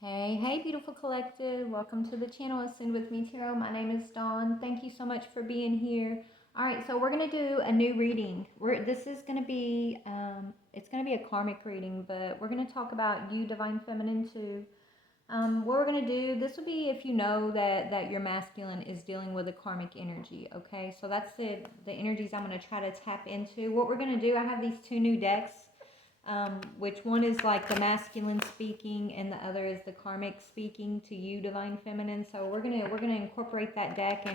Hey, beautiful collective. Welcome to the channel Ascend with me, Tarot. My name is Dawn. Thank you so much for being here. All right, so we're going to do a new reading. This is going to be, it's going to be a karmic reading, but we're going to talk about you, Divine Feminine, too. What we're going to do, this will be if you know that your masculine is dealing with a karmic energy, okay? So that's the energies I'm going to try to tap into. What we're going to do, I have these two new decks, which one is like the masculine speaking and the other is the karmic speaking to you, Divine Feminine. So we're gonna incorporate that deck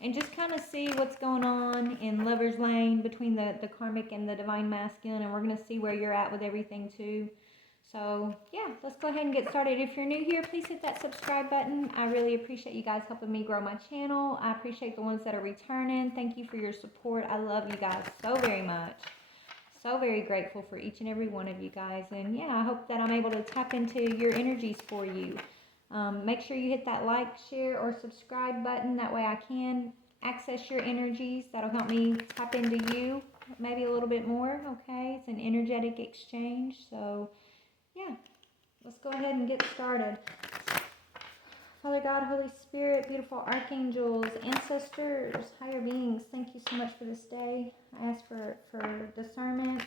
and just kind of see what's going on in Lover's Lane between the karmic and the Divine Masculine, and we're gonna see where you're at with everything too. So yeah, let's go ahead and get started. If you're new here, please hit that subscribe button. I really appreciate you guys helping me grow my channel. I appreciate the ones that are returning. Thank you for your support. I love you guys so very much. So very grateful for each and every one of you guys. And yeah, I hope that I'm able to tap into your energies for you. Make sure you hit that like, share, or subscribe button. That way I can access your energies. That'll help me tap into you maybe a little bit more, okay? It's an energetic exchange. So yeah, let's go ahead and get started. Father God, Holy Spirit, beautiful archangels, ancestors, higher beings, thank you so much for this day. I ask for discernment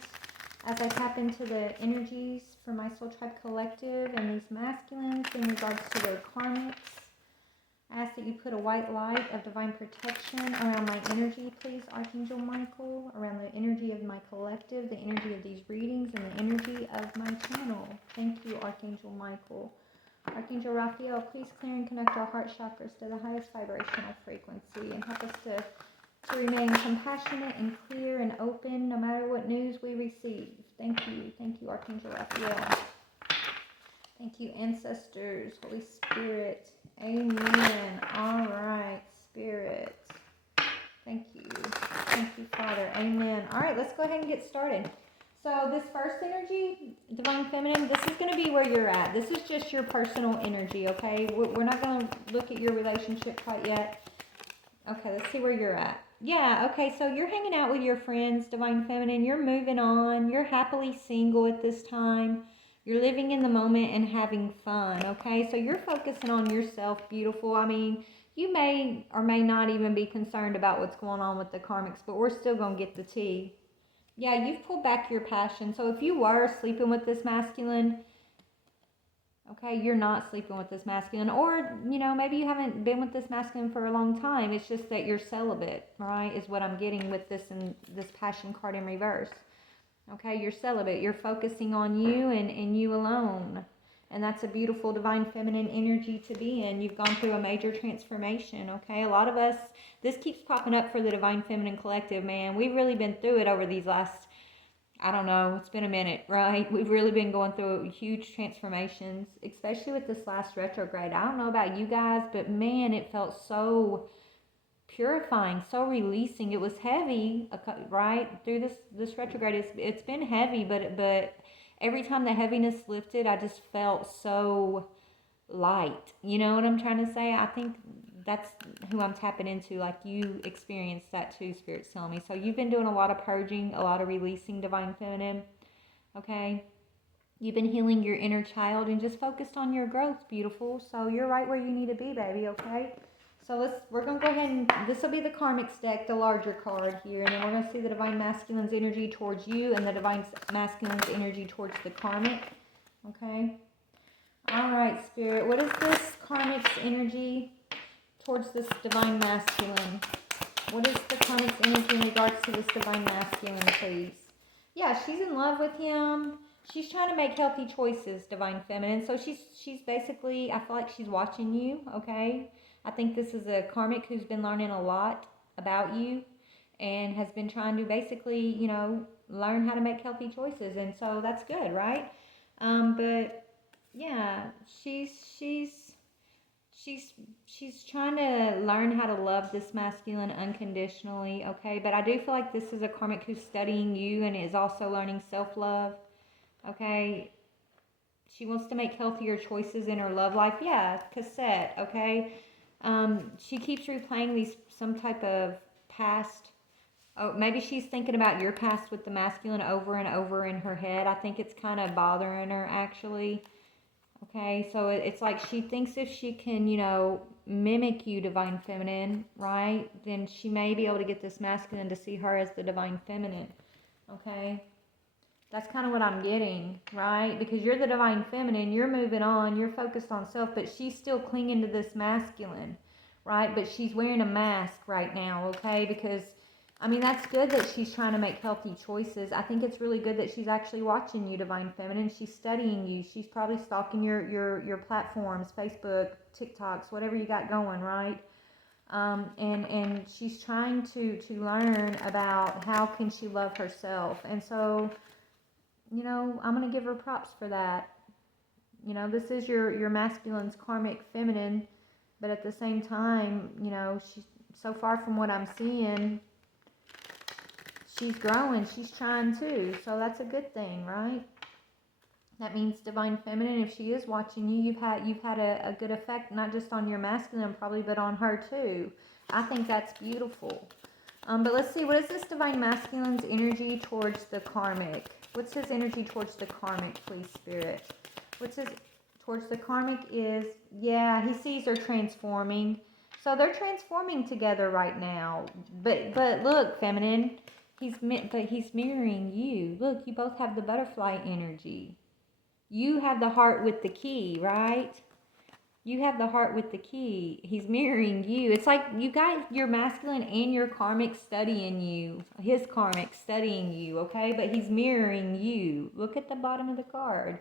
as I tap into the energies for my Soul Tribe Collective and these masculines in regards to their karmics. I ask that you put a white light of divine protection around my energy, please, Archangel Michael, around the energy of my collective, the energy of these readings, and the energy of my channel. Thank you, Archangel Michael. Archangel Raphael, please clear and connect our heart chakras to the highest vibrational frequency and help us to remain compassionate and clear and open no matter what news we receive. Thank you, Archangel Raphael. Thank you, ancestors, Holy Spirit. Amen. All right, Spirit. Thank you, Father. Amen. All right, let's go ahead and get started. So this first energy, Divine Feminine, this is going to be where you're at. This is just your personal energy, okay? We're not going to look at your relationship quite yet. Okay, let's see where you're at. Yeah, okay, so you're hanging out with your friends, Divine Feminine. You're moving on. You're happily single at this time. You're living in the moment and having fun, okay? So you're focusing on yourself, beautiful. I mean, you may or may not even be concerned about what's going on with the karmics, but we're still going to get the tea. Yeah, you've pulled back your passion. So if you were sleeping with this masculine, okay, you're not sleeping with this masculine. Or, you know, maybe you haven't been with this masculine for a long time. It's just that you're celibate, right, is what I'm getting with this and this passion card in reverse. Okay, you're celibate. You're focusing on you and you alone. And that's a beautiful divine feminine energy to be in. You've gone through a major transformation, okay? A lot of us, this keeps popping up for the divine feminine collective, man. We've really been through it over these last, I don't know, it's been a minute, right? We've really been going through huge transformations, especially with this last retrograde. I don't know about you guys, but man, it felt so purifying, so releasing. It was heavy, right, through this retrograde. It's been heavy, but every time the heaviness lifted, I just felt so light. You know what I'm trying to say? I think that's who I'm tapping into. Like, you experienced that too, Spirit's telling me. So you've been doing a lot of purging, a lot of releasing, Divine Feminine, okay? You've been healing your inner child and just focused on your growth, beautiful. So you're right where you need to be, baby, okay? So we're going to go ahead and, this will be the Karmic deck, the larger card here. And then we're going to see the Divine Masculine's energy towards you and the Divine Masculine's energy towards the Karmic. Okay? All right, Spirit. What is this Karmic's energy towards this Divine Masculine? What is the Karmic's energy in regards to this Divine Masculine, please? Yeah, she's in love with him. She's trying to make healthy choices, Divine Feminine. So she's basically, I feel like she's watching you, okay? I think this is a karmic who's been learning a lot about you and has been trying to basically, you know, learn how to make healthy choices. And so that's good, right? But yeah, she's trying to learn how to love this masculine unconditionally, okay? But I do feel like this is a karmic who's studying you and is also learning self-love, okay? She wants to make healthier choices in her love life. Yeah, cassette, okay? She keeps replaying some type of past. Oh, maybe she's thinking about your past with the masculine over and over in her head. I think it's kind of bothering her, actually. Okay, so it's like she thinks if she can, you know, mimic you, divine feminine, right? Then she may be able to get this masculine to see her as the divine feminine. Okay, that's kind of what I'm getting, right? Because you're the divine feminine, you're moving on, you're focused on self, but she's still clinging to this masculine, right? But she's wearing a mask right now, okay? Because I mean, that's good that she's trying to make healthy choices. I think it's really good that she's actually watching you, divine feminine. She's studying you. She's probably stalking your platforms, Facebook, TikToks, whatever you got going, right? And she's trying to learn about how can she love herself. And so, you know, I'm gonna give her props for that. You know, this is your masculine's karmic feminine, but at the same time, you know, she's so far from what I'm seeing, she's growing, she's trying too. So that's a good thing, right? That means divine feminine, if she is watching you, you've had a good effect, not just on your masculine probably, but on her too. I think that's beautiful. But let's see, what is this divine masculine's energy towards the karmic? What's his energy towards the karmic, please, Spirit? What's his towards the karmic is, yeah, he sees her transforming. So they're transforming together right now. But look, feminine, he's mirroring you. Look, you both have the butterfly energy. You have the heart with the key, right? You have the heart with the key. He's mirroring you. It's like you got your masculine and your karmic studying you. His karmic studying you, okay? But he's mirroring you. Look at the bottom of the card,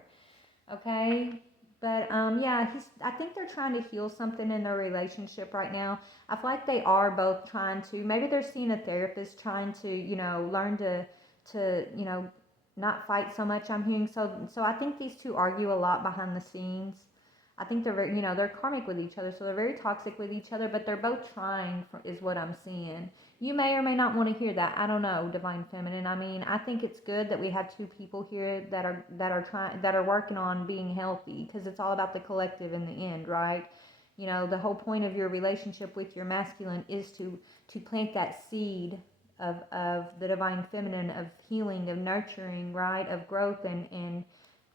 okay? But yeah, I think they're trying to heal something in their relationship right now. I feel like they are both trying to. Maybe they're seeing a therapist, trying to, you know, learn to you know, not fight so much. I'm hearing so. I think these two argue a lot behind the scenes. I think they're very, you know, they're karmic with each other, so they're very toxic with each other. But they're both trying, is what I'm seeing. You may or may not want to hear that. I don't know, divine feminine. I mean, I think it's good that we have two people here that are working on being healthy, because it's all about the collective in the end, right? You know, the whole point of your relationship with your masculine is to plant that seed of the divine feminine, of healing, of nurturing, right? Of growth and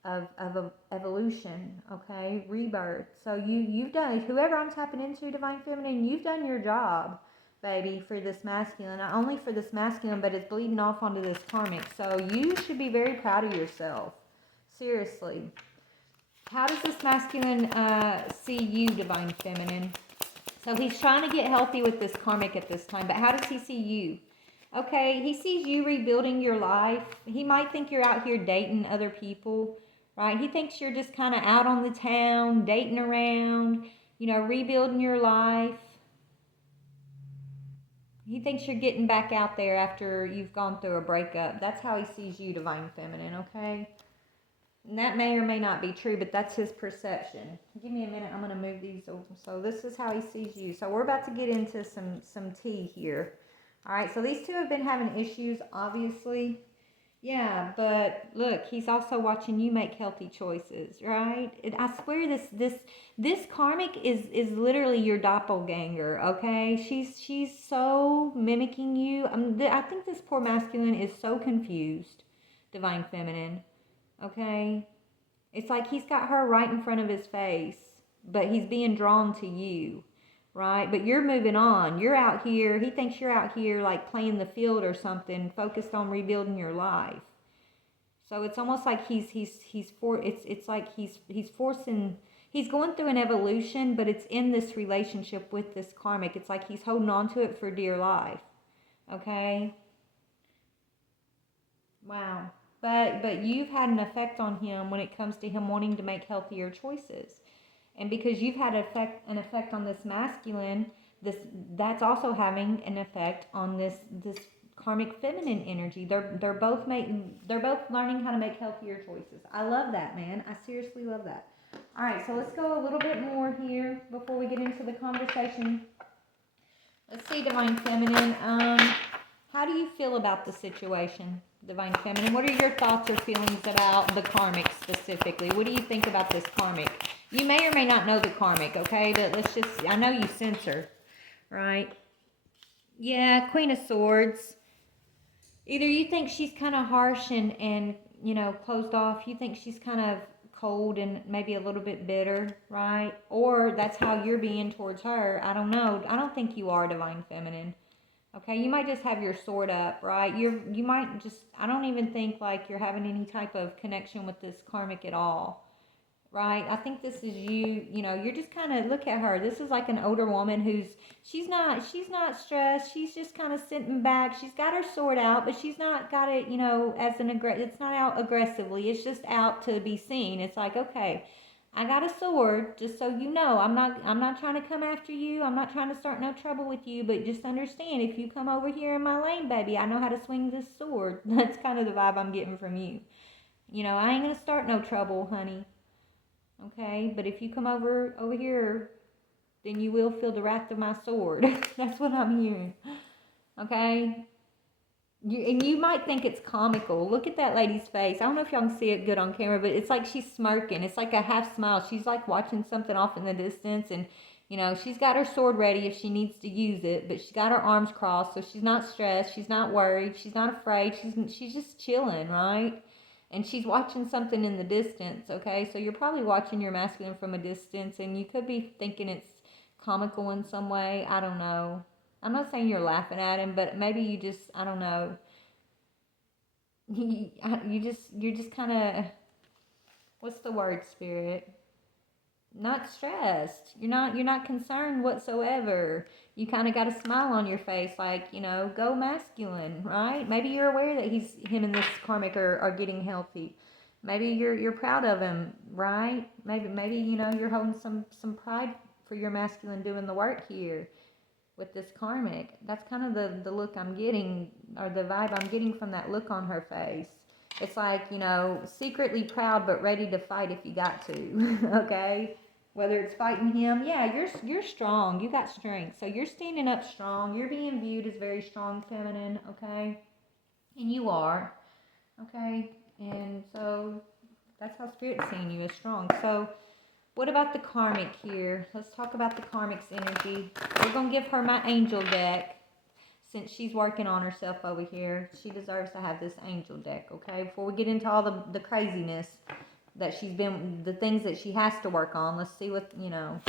of evolution, okay? Rebirth. So you've done, whoever I'm tapping into, divine feminine, you've done your job, baby, for this masculine. Not only for this masculine, but it's bleeding off onto this karmic. So you should be very proud of yourself. Seriously. How does this masculine see you, divine feminine? So he's trying to get healthy with this karmic at this time, but how does he see you? Okay, he sees you rebuilding your life. He might think you're out here dating other people, right? He thinks you're just kind of out on the town, dating around, you know, rebuilding your life. He thinks you're getting back out there after you've gone through a breakup. That's how he sees you, divine feminine, okay? And that may or may not be true, but that's his perception. Give me a minute. I'm going to move these over. So this is how he sees you. So we're about to get into some tea here. All right, so these two have been having issues, obviously. Yeah, but look, he's also watching you make healthy choices, right? I swear this karmic is literally your doppelganger, okay? She's so mimicking you. I think this poor masculine is so confused, divine feminine, okay? It's like he's got her right in front of his face, but he's being drawn to you, right? But you're moving on. You're out here. He thinks you're out here like playing the field or something, focused on rebuilding your life. So it's almost like it's like he's forcing, he's going through an evolution, but it's in this relationship with this karmic. It's like he's holding on to it for dear life. Okay? Wow. But you've had an effect on him when it comes to him wanting to make healthier choices. And because you've had an effect on this masculine, that's also having an effect on this karmic feminine energy. They're both learning how to make healthier choices. I love that, man. I seriously love that. All right, so let's go a little bit more here before we get into the conversation. Let's see, divine feminine. How do you feel about the situation, divine feminine? What are your thoughts or feelings about the karmic specifically? What do you think about this karmic? You may or may not know the karmic, okay? But let's just, I know you sense her, right? Yeah, Queen of Swords. Either you think she's kind of harsh and you know, closed off. You think she's kind of cold and maybe a little bit bitter, right? Or that's how you're being towards her. I don't know. I don't think you are Divine Feminine. Okay, you might just have your sword up, right? You might just, I don't even think like you're having any type of connection with this karmic at all, right? I think this is you, you know, you're just kind of, look at her. This is like an older woman who's, she's not stressed. She's just kind of sitting back. She's got her sword out, but she's not got it, you know, as it's not out aggressively. It's just out to be seen. It's like, okay, I got a sword, just so you know. I'm not trying to come after you. I'm not trying to start no trouble with you, but just understand, if you come over here in my lane, baby, I know how to swing this sword. That's kind of the vibe I'm getting from you. You know, I ain't gonna start no trouble, honey. Okay, but if you come over here, then you will feel the wrath of my sword. That's what I'm hearing. Okay, and you might think it's comical. Look at that lady's face. I don't know if y'all can see it good on camera, but it's like she's smirking. It's like a half smile. She's like watching something off in the distance, and you know, she's got her sword ready if she needs to use it, but she's got her arms crossed, so she's not stressed. She's not worried. She's not afraid. She's just chilling, right? And she's watching something in the distance, okay? So you're probably watching your masculine from a distance, and you could be thinking it's comical in some way. I don't know. I'm not saying you're laughing at him, but maybe you just, I don't know. You're just kind of, what's the word, Spirit? Not stressed. You're not concerned whatsoever. You kind of got a smile on your face, like, you know, go masculine, right? Maybe you're aware that him and this karmic are getting healthy. Maybe you're proud of him, right? Maybe you know, you're holding some pride for your masculine doing the work here with this karmic. That's kind of the look I'm getting, or the vibe I'm getting from that look on her face. It's like, you know, secretly proud but ready to fight if you got to. Okay? Whether it's fighting him, yeah, you're strong. You got strength. So you're standing up strong. You're being viewed as very strong feminine, okay? And you are. Okay? And so that's how Spirit's seeing you, as strong. So what about the karmic here? Let's talk about the karmic's energy. We're going to give her my angel deck. Since she's working on herself over here, she deserves to have this angel deck, okay? Before we get into all the craziness that the things that she has to work on, let's see what, you know,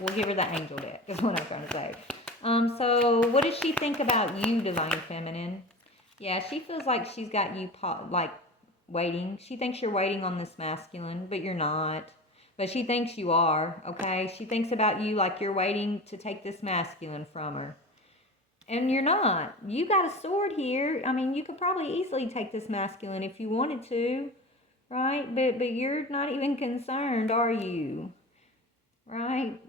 we'll give her the angel deck, is what I'm trying to say. So what does she think about you, Divine Feminine? Yeah, she feels like she's got you, like, waiting. She thinks you're waiting on this masculine, but you're not. But she thinks you are, okay? She thinks about you like you're waiting to take this masculine from her. And you're not. You got a sword here. I mean, you could probably easily take this masculine if you wanted to, right? But you're not even concerned, are you? Right?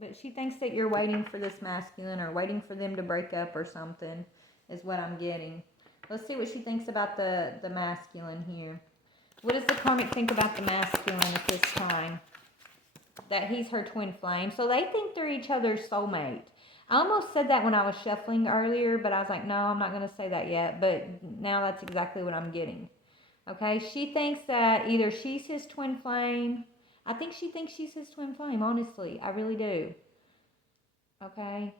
But she thinks that you're waiting for this masculine, or waiting for them to break up or something, is what I'm getting. Let's see what she thinks about the masculine here. What does the karmic think about the masculine at this time? That he's her twin flame. So they think they're each other's soulmate. I almost said that when I was shuffling earlier, but I was like, no, I'm not going to say that yet. But now that's exactly what I'm getting. Okay, she thinks that either she's his twin flame. I think she thinks she's his twin flame, honestly. I really do. Okay.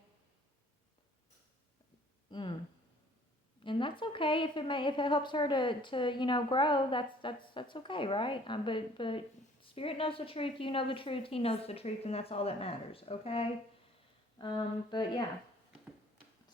And that's okay if it helps her to you know, grow. That's okay, right? But Spirit knows the truth. You know the truth. He knows the truth, and that's all that matters. Okay. But yeah.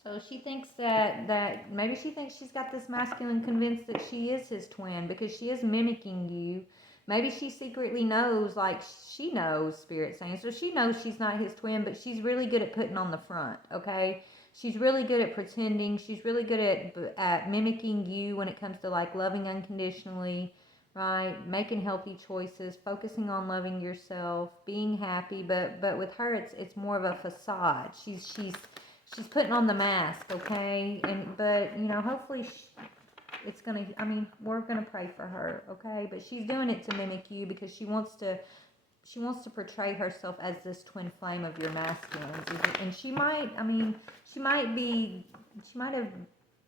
So she thinks that maybe she thinks she's got this masculine convinced that she is his twin, because she is mimicking you. Maybe she secretly knows, like she knows, Spirit saying, so she knows she's not his twin, but she's really good at putting on the front, okay? She's really good at pretending. She's really good at mimicking you when it comes to like loving unconditionally, right? Making healthy choices, focusing on loving yourself, being happy. But with her, it's more of a facade. She's putting on the mask, okay? But you know, hopefully it's gonna. I mean, we're gonna pray for her, okay? But she's doing it to mimic you because she wants to portray herself as this twin flame of your masculines. And she might, I mean, she might have,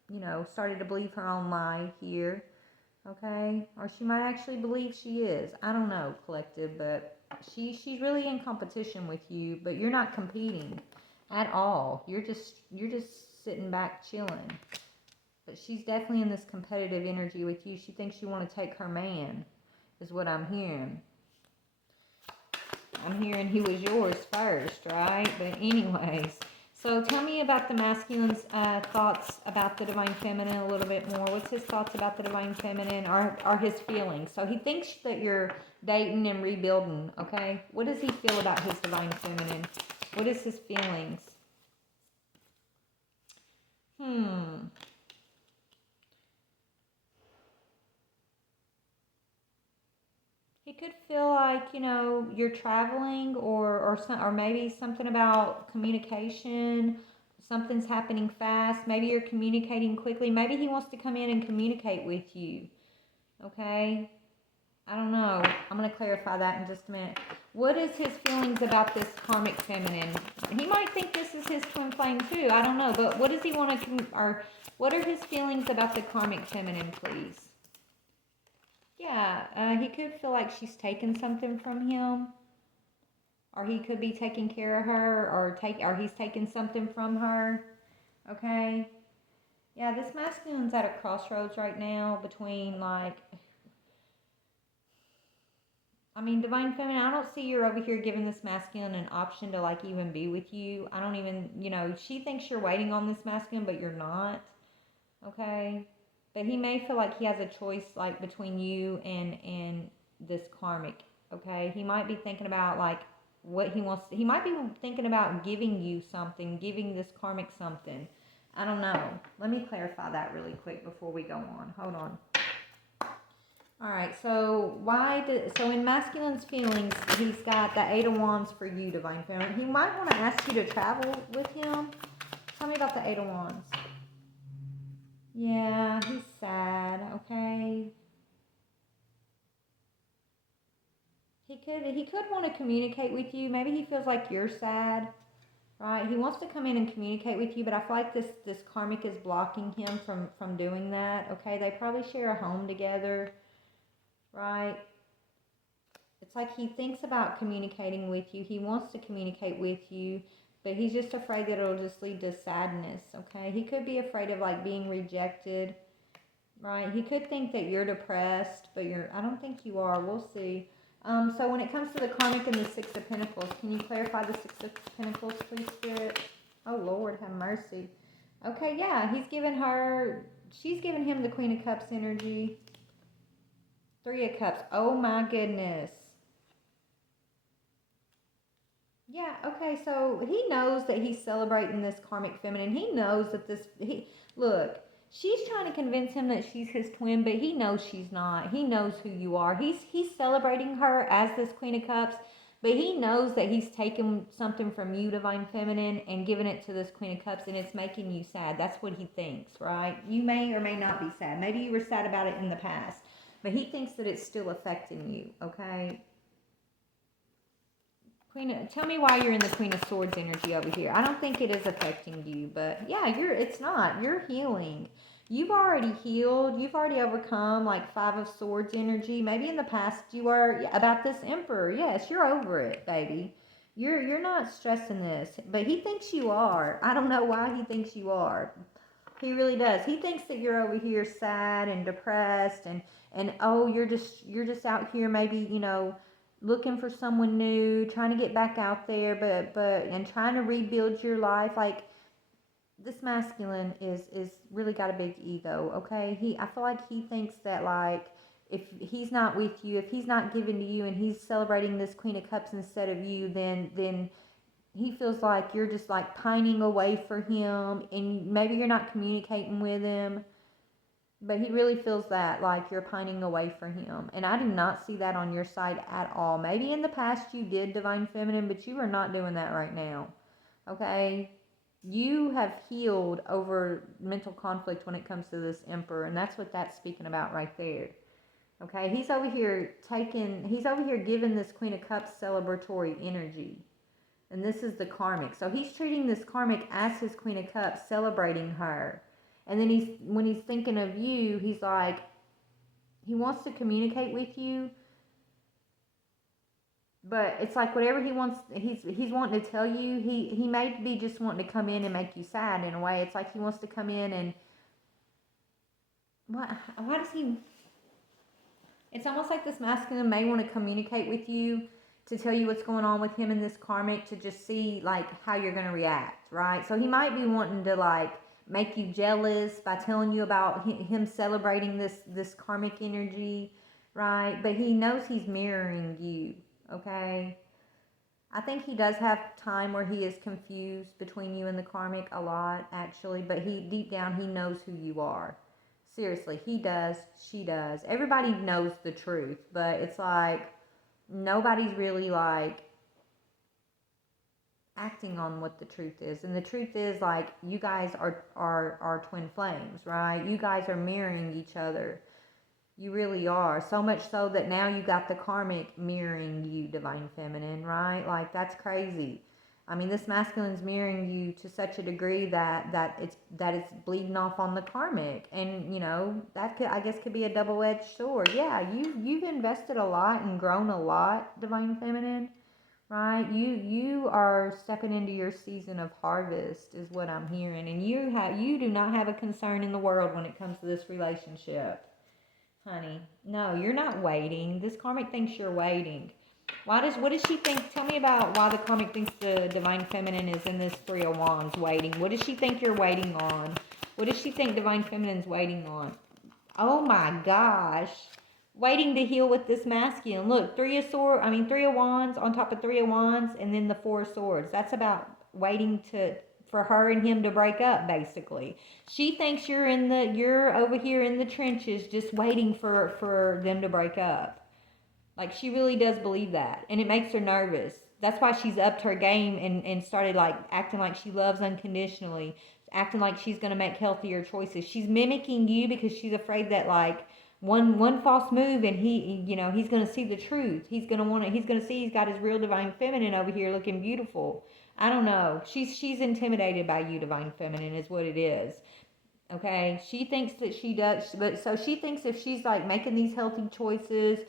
you know, started to believe her own lie here, okay? Or she might actually believe she is. I don't know, collective, but she's really in competition with you, but you're not competing at all. You're just sitting back chilling. But she's definitely in this competitive energy with you. She thinks you want to take her man. is what I'm hearing. I'm hearing he was yours first, right? But anyways, so tell me about the masculine's thoughts about the divine feminine a little bit more. What's his thoughts about the divine feminine, or his feelings? So he thinks that you're dating and rebuilding, okay? What does he feel about his divine feminine? What is his feelings? He could feel like, you know, you're traveling, or maybe something about communication. Something's happening fast. Maybe you're communicating quickly. Maybe he wants to come in and communicate with you. Okay? I don't know. I'm going to clarify that in just a minute. What is his feelings about this karmic feminine? He might think this is his twin flame too. I don't know. But what does he want to, or what are his feelings about the karmic feminine, please? Yeah, he could feel like she's taking something from him, or he could be taking care of her, or he's taking something from her. Okay. Yeah, this masculine's at a crossroads right now between, like, I mean, divine feminine, I don't see you're over here giving this masculine an option to, like, even be with you. I don't even, you know, she thinks you're waiting on this masculine, but you're not. Okay. But he may feel like he has a choice, like, between you and this karmic. Okay. He might be thinking about, like, what he wants. He might be thinking about giving you something, giving this karmic something. I don't know. Let me clarify that really quick before we go on. Hold on. All right, so so in masculine's feelings, he's got the Eight of Wands for you, divine feminine. He might want to ask you to travel with him. Tell me about the Eight of Wands. Yeah, he's sad. Okay. He could want to communicate with you. Maybe he feels like you're sad, right? He wants to come in and communicate with you, but I feel like this karmic is blocking him from doing that. Okay, they probably share a home together, right? It's like he thinks about communicating with you. He wants to communicate with you, but he's just afraid that it'll just lead to sadness, okay? He could be afraid of, like, being rejected, right? He could think that you're depressed, but I don't think you are. We'll see. So when it comes to the karmic and the Six of Pentacles, can you clarify the Six of Pentacles, please, Spirit? Oh, Lord, have mercy. Okay, yeah, she's giving him the Queen of Cups energy. Three of Cups. Oh, my goodness. Yeah, okay, so he knows that he's celebrating this karmic feminine. He knows that look, she's trying to convince him that she's his twin, but he knows she's not. He knows who you are. He's celebrating her as this Queen of Cups, but he knows that he's taken something from you, divine feminine, and given it to this Queen of Cups, and it's making you sad. That's what he thinks, right? You may or may not be sad. Maybe you were sad about it in the past, but he thinks that it's still affecting you, okay? Tell me why you're in the Queen of Swords energy over here. I don't think it is affecting you, but yeah, it's not. You're healing. You've already healed. You've already overcome, like, Five of Swords energy. Maybe in the past you were about this Emperor. Yes, you're over it, baby. You're not stressing this, but he thinks you are. I don't know why he thinks you are. He really does. He thinks that you're over here sad and depressed, and oh, you're just out here, maybe, you know, looking for someone new, trying to get back out there, but and trying to rebuild your life. Like, this masculine is really got a big ego, okay? I feel like he thinks that, like, if he's not with you, if he's not giving to you, and he's celebrating this Queen of Cups instead of you, then he feels like you're just, like, pining away for him, and maybe you're not communicating with him. But he really feels that, like, you're pining away for him. And I do not see that on your side at all. Maybe in the past you did, divine feminine, but you are not doing that right now. Okay? You have healed over mental conflict when it comes to this Emperor, and that's what that's speaking about right there. Okay? He's over here giving this Queen of Cups celebratory energy. And this is the karmic. So he's treating this karmic as his Queen of Cups, celebrating her. And then when he's thinking of you, he's like, he wants to communicate with you, but it's like whatever he wants, he's wanting to tell you, he may be just wanting to come in and make you sad in a way. It's like he wants to come in and, why does he, It's almost like this masculine may want to communicate with you to tell you what's going on with him and this karmic, to just see like how you're going to react, right? So he might be wanting to like make you jealous by telling you about him celebrating this karmic energy, right? But he knows he's mirroring you, okay? I think he does have time where he is confused between you and the karmic a lot, actually, but he deep down he knows who you are. Seriously, he does, she does. Everybody knows the truth, but it's like nobody's really like acting on what the truth is. And the truth is like you guys are twin flames, right? You guys are mirroring each other. You really are. So much so that now you got the karmic mirroring you, divine feminine, right? Like that's crazy. I mean, this masculine's mirroring you to such a degree that it's bleeding off on the karmic, and you know that could, I guess, could be a double-edged sword. Yeah, you've invested a lot and grown a lot, divine feminine, right? You are stepping into your season of harvest, is what I'm hearing, and you do not have a concern in the world when it comes to this relationship. Honey, no, you're not waiting. This karmic thinks you're waiting. What does she think? Tell me about why the karmic thinks the divine feminine is in this Three of Wands waiting. What does she think you're waiting on? What does she think divine feminine's waiting on? Oh my gosh. Waiting to heal with this masculine. Look, Three of Wands on top of Three of Wands, and then the Four of Swords. That's about waiting for her and him to break up, basically. She thinks you're over here in the trenches just waiting for them to break up. Like, she really does believe that. And it makes her nervous. That's why she's upped her game and started, like, acting like she loves unconditionally. Acting like she's going to make healthier choices. She's mimicking you because she's afraid that, like, one false move and he's going to see the truth. He's going to see he's got his real divine feminine over here looking beautiful. I don't know. She's intimidated by you, divine feminine, is what it is. Okay? She thinks that she does, but so she thinks if she's, like, making these healthy choices,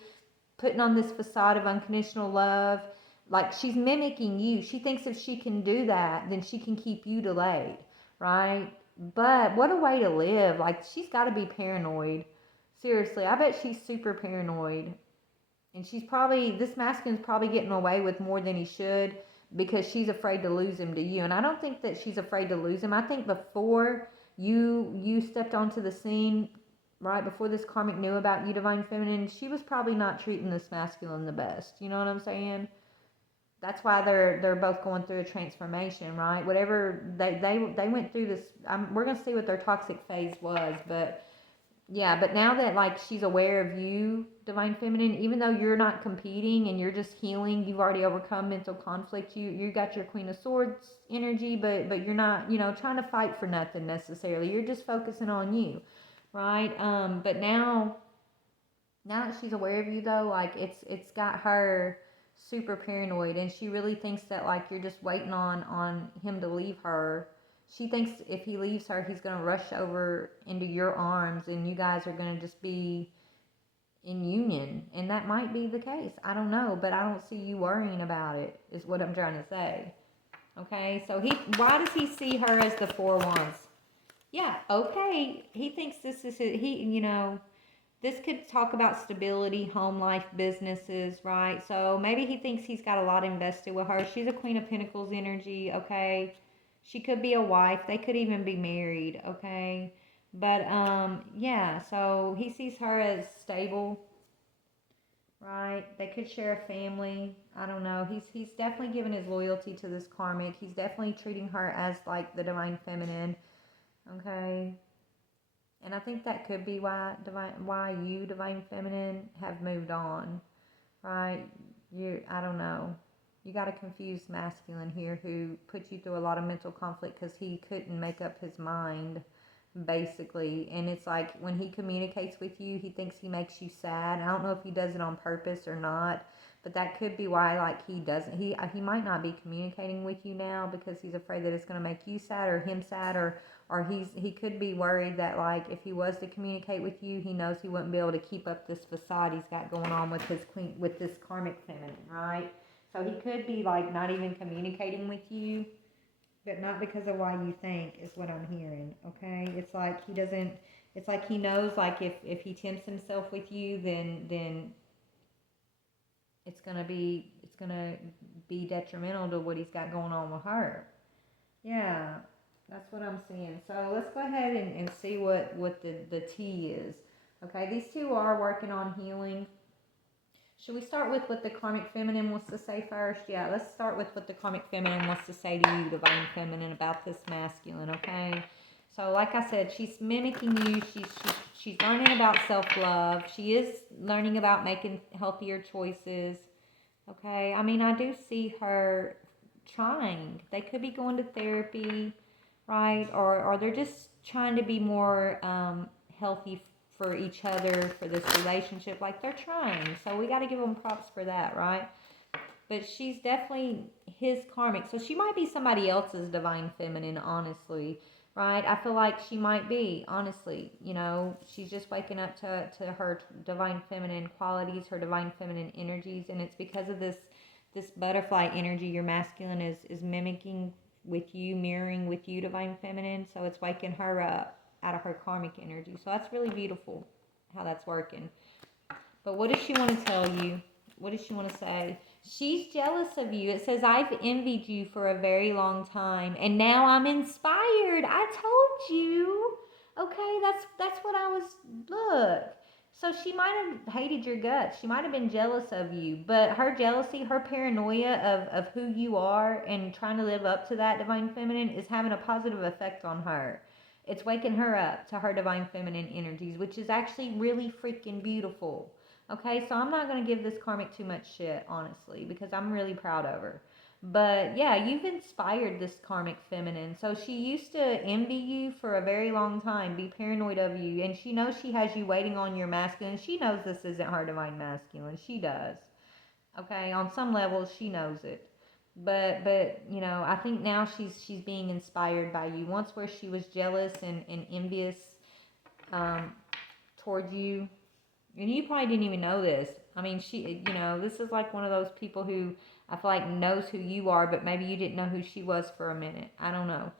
putting on this facade of unconditional love, like she's mimicking you. She thinks if she can do that, then she can keep you delayed, right? But what a way to live. Like, she's got to be paranoid. Seriously, I bet she's super paranoid. And this masculine's probably getting away with more than he should because she's afraid to lose him to you. And I don't think that she's afraid to lose him. I think before you stepped onto the scene, right before this karmic knew about you, divine feminine, she was probably not treating this masculine the best. You know what I'm saying? That's why they're both going through a transformation, right? Whatever they went through this. We're gonna see what their toxic phase was, but yeah. But now that like she's aware of you, divine feminine, even though you're not competing and you're just healing, you've already overcome mental conflict. You got your Queen of Swords energy, but you're not trying to fight for nothing necessarily. You're just focusing on you, right? But now that she's aware of you though, like it's got her super paranoid, and she really thinks that like you're just waiting on him to leave her. She thinks if he leaves her, he's gonna rush over into your arms, and you guys are gonna just be in union, and that might be the case. I don't know, but I don't see you worrying about it. Is what I'm trying to say. Okay, so why does he see her as the Four of Wands? Yeah, okay. He thinks this is this could talk about stability, home life, businesses, right? So maybe he thinks he's got a lot invested with her. She's a Queen of Pentacles energy, okay? She could be a wife. They could even be married, okay? But yeah, so he sees her as stable, right? They could share a family. I don't know. He's definitely giving his loyalty to this karmic. He's definitely treating her as like the divine feminine, okay? And I think that could be why you, divine feminine, have moved on, right? I don't know. You got a confused masculine here who put you through a lot of mental conflict because he couldn't make up his mind, basically. And it's like when he communicates with you, he thinks he makes you sad. I don't know if he does it on purpose or not, but that could be why, like, he doesn't. He might not be communicating with you now because he's afraid that it's going to make you sad or him sad, or he could be worried that, like, if he was to communicate with you, he knows he wouldn't be able to keep up this facade he's got going on with this karmic feminine, right? So he could be, like, not even communicating with you, but not because of why you think, is what I'm hearing, okay? It's like he doesn't, It's like he knows, like if he tempts himself with you, then it's gonna be detrimental to what he's got going on with her. Yeah, that's what I'm seeing. So let's go ahead and see what the tea is. Okay, these two are working on healing. Should we start with what the karmic feminine wants to say first? Yeah, let's start with what the karmic feminine wants to say to you, divine feminine, about this masculine, okay? So like I said, she's mimicking you. She's learning about self-love. She is learning about making healthier choices. Okay? I mean, I do see her trying. They could be going to therapy, right? Or they're just trying to be more healthy for each other, for this relationship. Like, they're trying. So we got to give them props for that, right? But she's definitely his karmic. So she might be somebody else's divine feminine, honestly, right? I feel like she might be, honestly. You know, she's just waking up to her divine feminine qualities, her divine feminine energies. And it's because of this butterfly energy your masculine is mimicking with you, mirroring with you, divine feminine. So it's waking her up out of her karmic energy. So that's really beautiful how that's working. But what does she want to tell you? What does she want to say? She's jealous of you. It says, I've envied you for a very long time, and now I'm inspired. I told you. Okay, that's what I was. Look. So she might have hated your guts. She might have been jealous of you. But her jealousy, her paranoia of who you are and trying to live up to that divine feminine is having a positive effect on her. It's waking her up to her divine feminine energies, which is actually really freaking beautiful. Okay, so I'm not going to give this karmic too much shit, honestly, because I'm really proud of her. But yeah, you've inspired this karmic feminine. So she used to envy you for a very long time, be paranoid of you, and she knows she has you waiting on your masculine. She knows this isn't her divine masculine. She does. Okay, on some levels she knows it. But you know, I think now she's being inspired by you. Once where she was jealous and envious um, toward you, and you probably didn't even know this. I mean, this is like one of those people who I feel like knows who you are, but maybe you didn't know who she was for a minute. I don't know.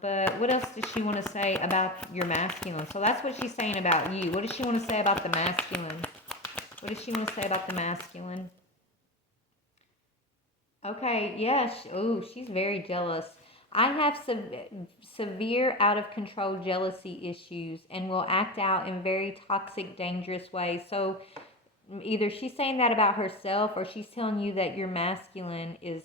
But what else does she want to say about your masculine? So that's what she's saying about you. What does she want to say about the masculine? What does she want to say about the masculine? Okay, yeah. She's very jealous. I have severe out of control jealousy issues and will act out in very toxic, dangerous ways. So either she's saying that about herself or she's telling you that your masculine is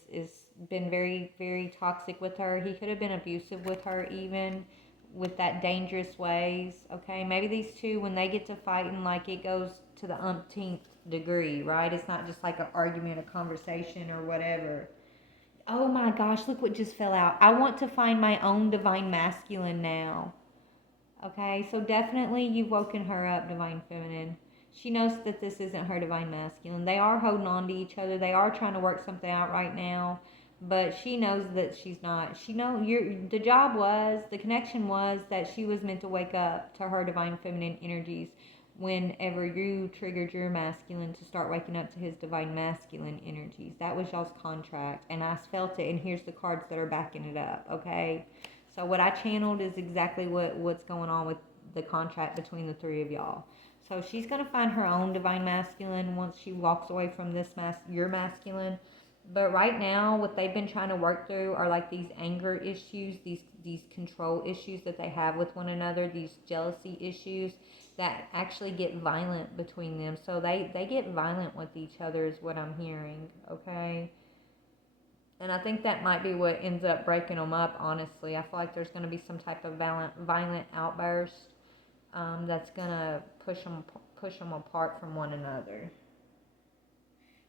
been very, very toxic with her. He could have been abusive with her, even with that dangerous ways. Okay, maybe these two, when they get to fighting, like, it goes to the umpteenth degree, right? It's not just like an argument, a conversation, or whatever. Oh my gosh, look what just fell out. I want to find my own divine masculine now. Okay, so definitely you've woken her up, divine feminine. She knows that this isn't her divine masculine. They are holding on to each other. They are trying to work something out right now, but she knows that she's not. She know the job was, the connection was that she was meant to wake up to her divine feminine energies whenever you triggered your masculine to start waking up to his divine masculine energies. That was y'all's contract, and I felt it, and here's the cards that are backing it up, okay? So what I channeled is exactly what's going on with the contract between the three of y'all. So she's going to find her own divine masculine once she walks away from your masculine. But right now, what they've been trying to work through are like these anger issues, these control issues that they have with one another, these jealousy issues that actually get violent between them. So they get violent with each other is what I'm hearing, okay? And I think that might be what ends up breaking them up, honestly. I feel like there's going to be some type of violent outburst that's going to push them apart from one another.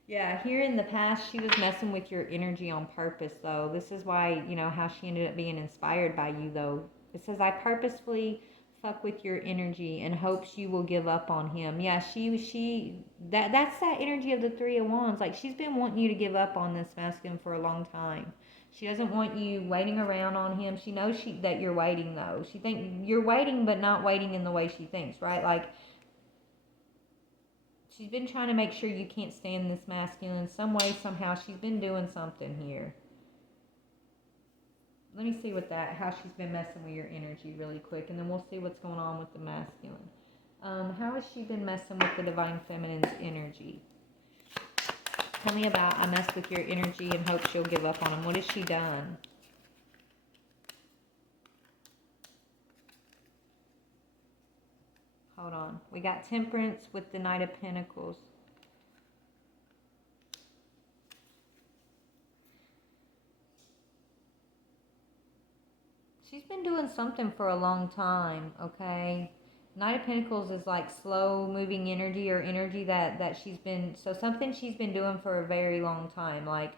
Yeah, here in the past, she was messing with your energy on purpose, though. This is why, how she ended up being inspired by you, though. It says, I purposefully fuck with your energy and hopes you will give up on him. Yeah, that's that energy of the Three of Wands. Like, she's been wanting you to give up on this masculine for a long time. She doesn't want you waiting around on him. She knows that you're waiting, though. She thinks you're waiting, but not waiting in the way she thinks, right? Like, she's been trying to make sure you can't stand this masculine some way, somehow. She's been doing something here. Let me see how she's been messing with your energy really quick, and then we'll see what's going on with the masculine. How has she been messing with the divine feminine's energy? Tell me about, I messed with your energy and hope she'll give up on him. What has she done? Hold on. We got Temperance with the Knight of Pentacles. She's been doing something for a long time, okay? Knight of Pentacles is like slow moving energy, or energy that she's been, so something she's been doing for a very long time. Like,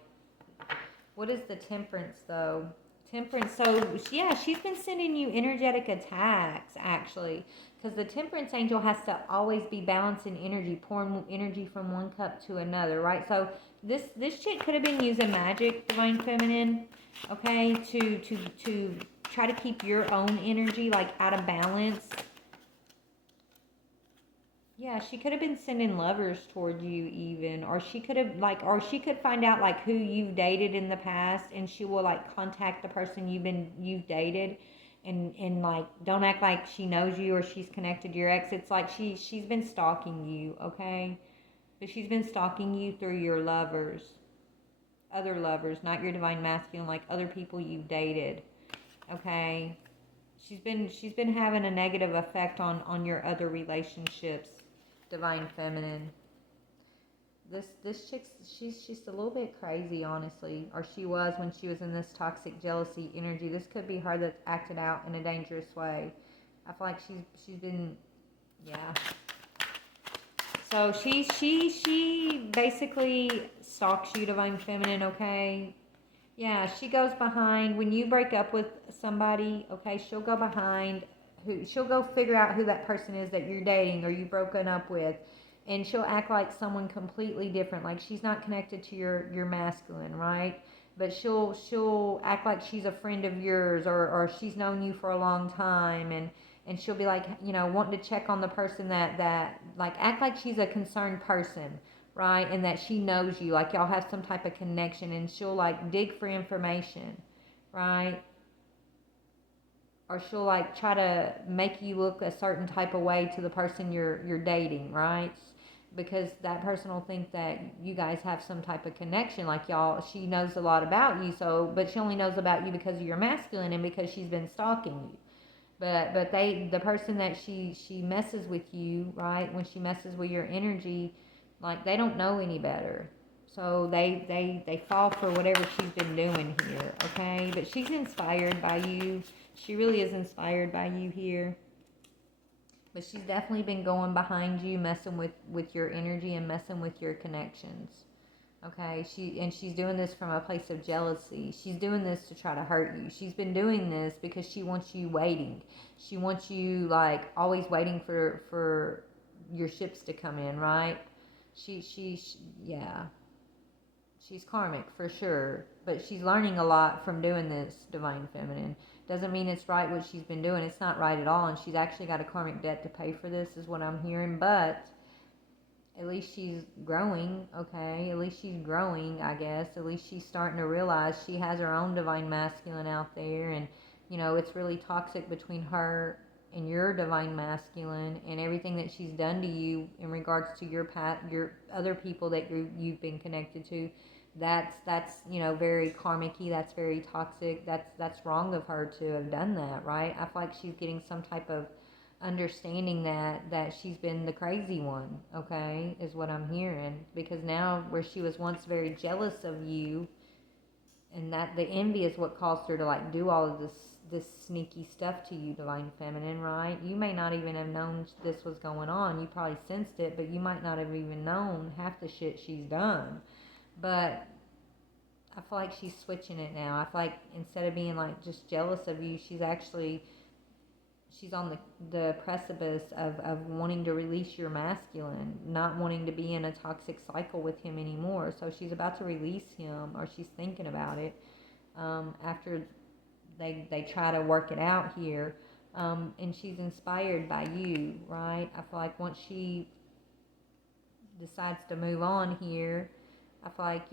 what is the Temperance though? Temperance, so yeah, she's been sending you energetic attacks actually, because the Temperance angel has to always be balancing energy, pouring energy from one cup to another, right? So this chick could have been using magic, divine feminine, okay, to try to keep your own energy like out of balance. Yeah, she could have been sending lovers toward you even, or she could have or she could find out like who you've dated in the past, and she will like contact the person you've dated, and like don't act like she knows you or she's connected to your ex. It's like she's been stalking you, okay? But she's been stalking you through your lovers, other lovers, not your divine masculine, like other people you've dated, okay? She's been having a negative effect on your other relationships, divine feminine. This chick's she's a little bit crazy, honestly, or she was when she was in this toxic jealousy energy. This could be her that's acted out in a dangerous way. I feel like she's been, yeah. So she basically stalks you, divine feminine, okay? Yeah, she goes behind when you break up with somebody, okay? She'll go behind she'll go figure out who that person is that you're dating or you've broken up with, and she'll act like someone completely different, like she's not connected to your masculine, right? But she'll act like she's a friend of yours, or she's known you for a long time, and she'll be like, wanting to check on the person that like act like she's a concerned person, right? And that she knows you, like y'all have some type of connection, and she'll like dig for information, right? Or she'll like try to make you look a certain type of way to the person you're dating, right? Because that person will think that you guys have some type of connection, like y'all, she knows a lot about you, so, but she only knows about you because of your masculine and because she's been stalking you. But the person that she messes with you, right, when she messes with your energy, like they don't know any better, so they fall for whatever she's been doing here, okay? But she's inspired by you. She really is inspired by you here. But she's definitely been going behind you, messing with your energy and messing with your connections. Okay, she's doing this from a place of jealousy. She's doing this to try to hurt you. She's been doing this because she wants you waiting. She wants you like always waiting for your ships to come in, right? Yeah. She's karmic for sure, but she's learning a lot from doing this, divine feminine. Doesn't mean it's right what she's been doing. It's not right at all, and she's actually got a karmic debt to pay for this, is what I'm hearing. But at least she's growing, okay? At least she's growing, I guess. At least she's starting to realize she has her own divine masculine out there, and it's really toxic between her and your divine masculine, and everything that she's done to you in regards to your other people that you've been connected to. That's very karmic-y. That's very toxic. That's wrong of her to have done that, right? I feel like she's getting some type of understanding that she's been the crazy one, okay, is what I'm hearing. Because now, where she was once very jealous of you, and that the envy is what caused her to like do all of this sneaky stuff to you, divine feminine, right? You may not even have known this was going on. You probably sensed it, but you might not have even known half the shit she's done. But I feel like she's switching it now. I feel like instead of being like just jealous of you, she's on the precipice of wanting to release your masculine, not wanting to be in a toxic cycle with him anymore. So she's about to release him, or she's thinking about it, after they try to work it out here. And she's inspired by you, right? I feel like once she decides to move on here, I feel like,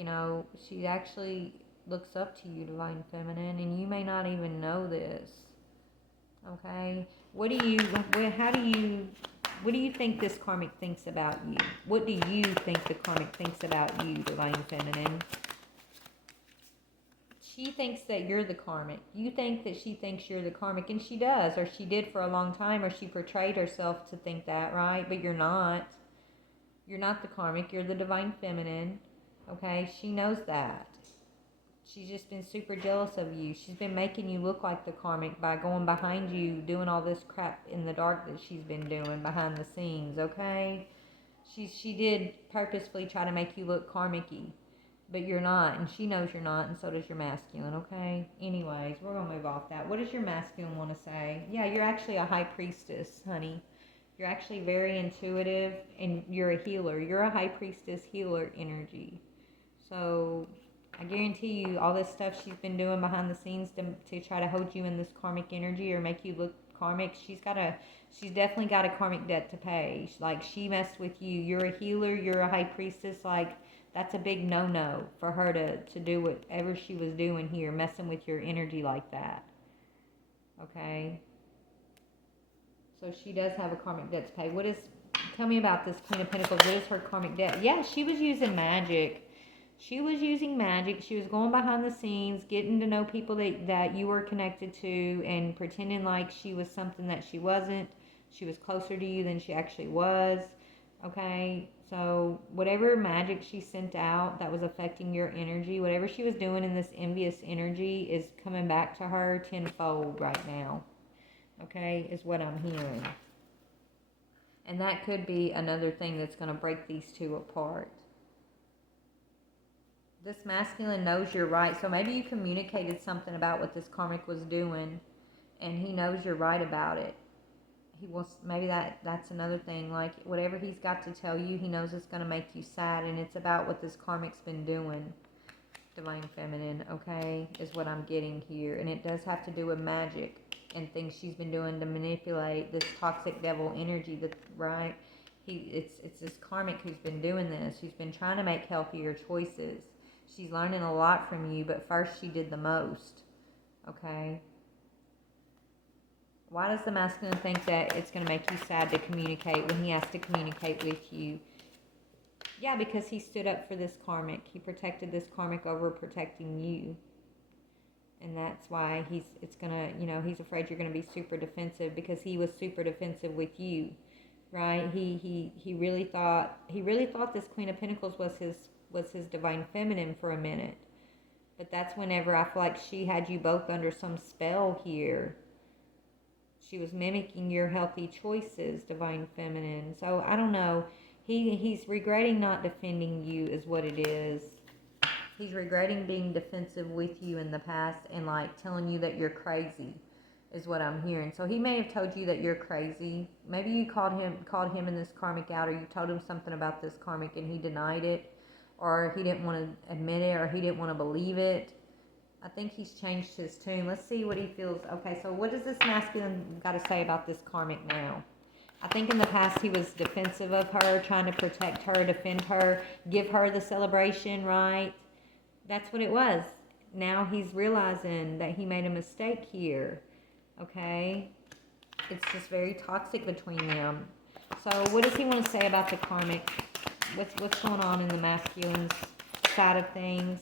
she actually looks up to you, Divine Feminine, and you may not even know this. Okay? What do you think this karmic thinks about you? What do you think the karmic thinks about you, Divine Feminine? She thinks that you're the karmic. You think that she thinks you're the karmic, and she does, or she did for a long time, or she portrayed herself to think that, right? But you're not. You're not the karmic. You're the Divine Feminine. Okay? She knows that. She's just been super jealous of you. She's been making you look like the karmic by going behind you, doing all this crap in the dark that she's been doing behind the scenes, okay? She did purposefully try to make you look karmic-y, but you're not, and she knows you're not, and so does your masculine, okay? Anyways, we're going to move off that. What does your masculine want to say? Yeah, you're actually a high priestess, honey. You're actually very intuitive, and you're a healer. You're a high priestess healer energy. So I guarantee you all this stuff she's been doing behind the scenes to try to hold you in this karmic energy or make you look karmic, she's definitely got a karmic debt to pay. Like, she messed with you. You're a healer, you're a high priestess. Like, that's a big no-no for her to do whatever she was doing here, messing with your energy like that. Okay? So she does have a karmic debt to pay. Tell me about this Queen of Pentacles. What is her karmic debt? Yeah, she was using magic. She was using magic. She was going behind the scenes, getting to know people that you were connected to, and pretending like she was something that she wasn't. She was closer to you than she actually was. Okay? So whatever magic she sent out that was affecting your energy, whatever she was doing in this envious energy is coming back to her tenfold right now. Okay? Is what I'm hearing. And that could be another thing that's going to break these two apart. This masculine knows you're right. So maybe you communicated something about what this karmic was doing, and he knows you're right about it. He wants, maybe that's another thing. Like, whatever he's got to tell you, he knows it's going to make you sad, and it's about what this karmic's been doing. Divine Feminine, okay, is what I'm getting here. And it does have to do with magic and things she's been doing to manipulate this toxic devil energy, right? It's this karmic who's been doing this, who's been trying to make healthier choices. She's learning a lot from you, but first she did the most, okay? Why does the masculine think that it's going to make you sad to communicate when he has to communicate with you? Yeah, because he stood up for this karmic. He protected this karmic over protecting you. And that's why he's afraid you're going to be super defensive, because he was super defensive with you, right? He really thought this Queen of Pentacles was his Divine Feminine for a minute. But that's whenever I feel like she had you both under some spell here. She was mimicking your healthy choices, Divine Feminine. So I don't know. He's regretting not defending you is what it is. He's regretting being defensive with you in the past and like telling you that you're crazy is what I'm hearing. So he may have told you that you're crazy. Maybe you called him and this karmic out, or you told him something about this karmic and he denied it, or he didn't want to admit it, or he didn't want to believe it. I think he's changed his tune. Let's see what he feels. Okay, so what does this masculine got to say about this karmic now? I think in the past he was defensive of her, trying to protect her, defend her, give her the celebration, right? That's what it was. Now he's realizing that he made a mistake here, okay? It's just very toxic between them. So what does he want to say about the karmic? What's going on in the masculine's side of things?